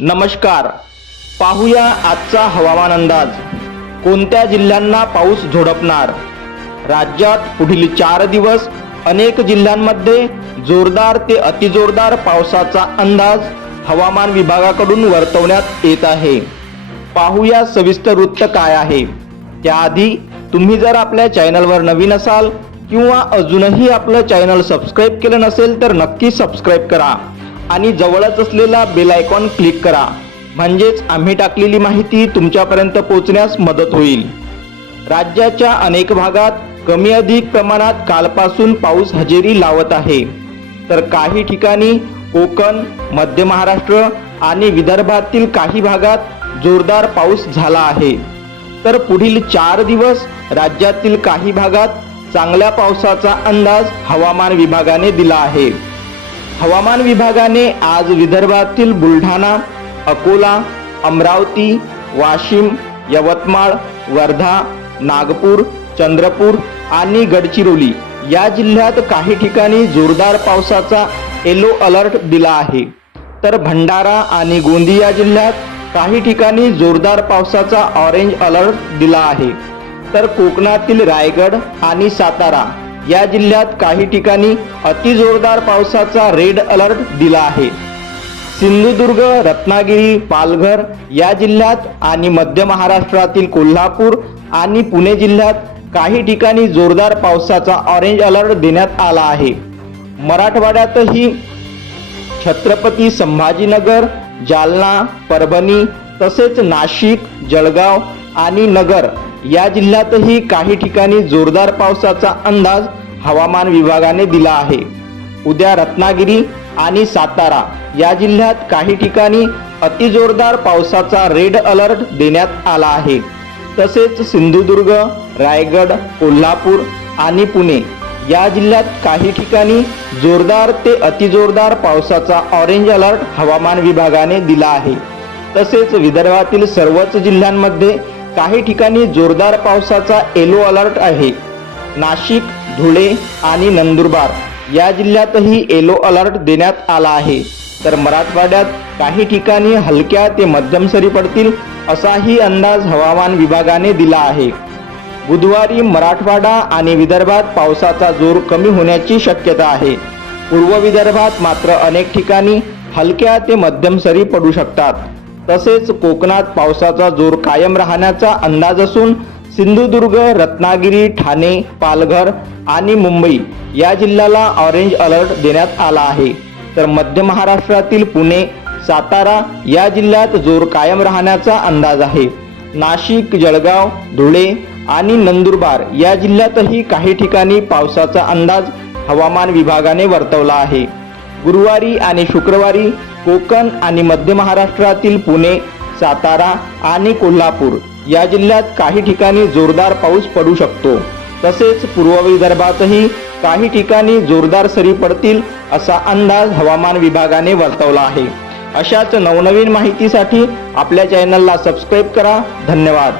नमस्कार. पाहूया आजचा हवामान अंदाज. कोणत्या जिल्ह्यांना पाऊस झोडपणार? राज्यात पुढील चार दिवस अनेक जिल्ह्यांमध्ये जोरदार ते अतिजोरदार पावसाचा अंदाज हवामान विभागाकडून वर्तवण्यात येत आहे. पाहूया सविस्तर वृत्त काय आहे. त्याआधी तुम्ही जर आपल्या चॅनलवर नवीन असाल किंवा अजूनही आपलं चॅनल सबस्क्राईब केलं नसेल तर नक्की सबस्क्राईब करा. आणि जवळच असलेला बेल आयकॉन क्लिक करा. म्हणजेच आम्ही टाकलेली माहिती तुमच्यापर्यंत पोहोचण्यास मदत होईल. राज्याच्या अनेक भागात कमी अधिक प्रमाणात कालपासून पाऊस हजेरी लावत आहे. तर काही ठिकाणी कोकण मध्य महाराष्ट्र आणि विदर्भातील काही भागात जोरदार पाऊस झाला आहे. तर पुढील चार दिवस राज्यातील काही भागात चांगल्या पावसाचा अंदाज हवामान विभागाने दिला आहे. हवामान विभागाने आज विदर्भातील बुलढाणा अकोला अमरावती वाशिम यवतमाळ वर्धा नागपूर चंद्रपूर आणि गडचिरोली या जिल्ह्यात काही ठिकाणी जोरदार पावसाचा येलो अलर्ट दिला आहे. तर भंडारा आणि गोंदिया जिल्ह्यात काही ठिकाणी जोरदार पावसाचा ऑरेंज अलर्ट दिला आहे. तर कोकणातील रायगड आणि सातारा या जिल्ह्यात काही ठिकाणी अतिजोरदार पावसाचा रेड अलर्ट दिला आहे. सिंधुदुर्ग रत्नागिरी पालघर या जिल्ह्यात आणि मध्य महाराष्ट्रातील कोल्हापूर आणि पुणे जिल्ह्यात काही ठिकाणी जोरदार पावसाचा ऑरेंज अलर्ट देण्यात आला आहे. मराठवाड्यातही छत्रपती संभाजीनगर जालना परभणी तसेच नाशिक जळगाव आणि नगर या जिल्ह्यातही काही ठिकाणी जोरदार पावसाचा अंदाज हवामान विभागाने दिला आहे. उद्या रत्नागिरी आणि सातारा या जिल्ह्यात काही ठिकाणी अतिजोरदार पावसाचा रेड अलर्ट देण्यात आला आहे. तसेच सिंधुदुर्ग रायगड कोल्हापूर आणि पुणे या जिल्ह्यात काही ठिकाणी जोरदार ते अतिजोरदार पावसाचा ऑरेंज अलर्ट हवामान विभागाने दिला आहे. तसेच विदर्भातील सर्वच जिल्ह्यांमध्ये काही ठिकाणी जोरदार पावसाचा येलो अलर्ट आहे. नाशिक धुळे आणि नंदुरबार या जिल्ह्यातही येलो अलर्ट देण्यात आला आहे. तर मराठवाड्यात काही ठिकाणी हलक्या ते मध्यम सरी पडतील असाही अंदाज हवामान विभागाने दिला आहे. बुधवारी मराठवाडा आणि विदर्भात पावसाचा जोर कमी होण्याची शक्यता आहे. पूर्व विदर्भात मात्र अनेक ठिकाणी हलक्या ते मध्यम सरी पडू शकतात. तसेच कोकणात पावसाचा जोर कायम राहण्याचा अंदाज असून सिंधुदुर्ग रत्नागिरी ठाणे पालघर आणि मुंबई या जिल्ह्याला ऑरेंज अलर्ट देण्यात आला आहे. तर मध्य महाराष्ट्रातील पुणे सातारा या जिल्ह्यात जोर कायम राहण्याचा अंदाज आहे. नाशिक जळगाव धुळे आणि नंदुरबार या जिल्ह्यातही काही ठिकाणी पावसाचा अंदाज हवामान विभागाने वर्तवला आहे. गुरुवारी आणि शुक्रवारी कोकण आणि मध्य महाराष्ट्रातील पुणे सातारा आणि कोल्हापूर या जिल्ह्यात काही ठिकाणी जोरदार पाऊस पडू शकतो. तसेच पूर्व विदर्भातही काही ठिकाणी जोरदार सरी पडतील असा अंदाज हवामान विभागाने वर्तवला आहे. अशाच नवनवीन माहितीसाठी आपल्या चॅनलला सबस्क्राईब करा. धन्यवाद.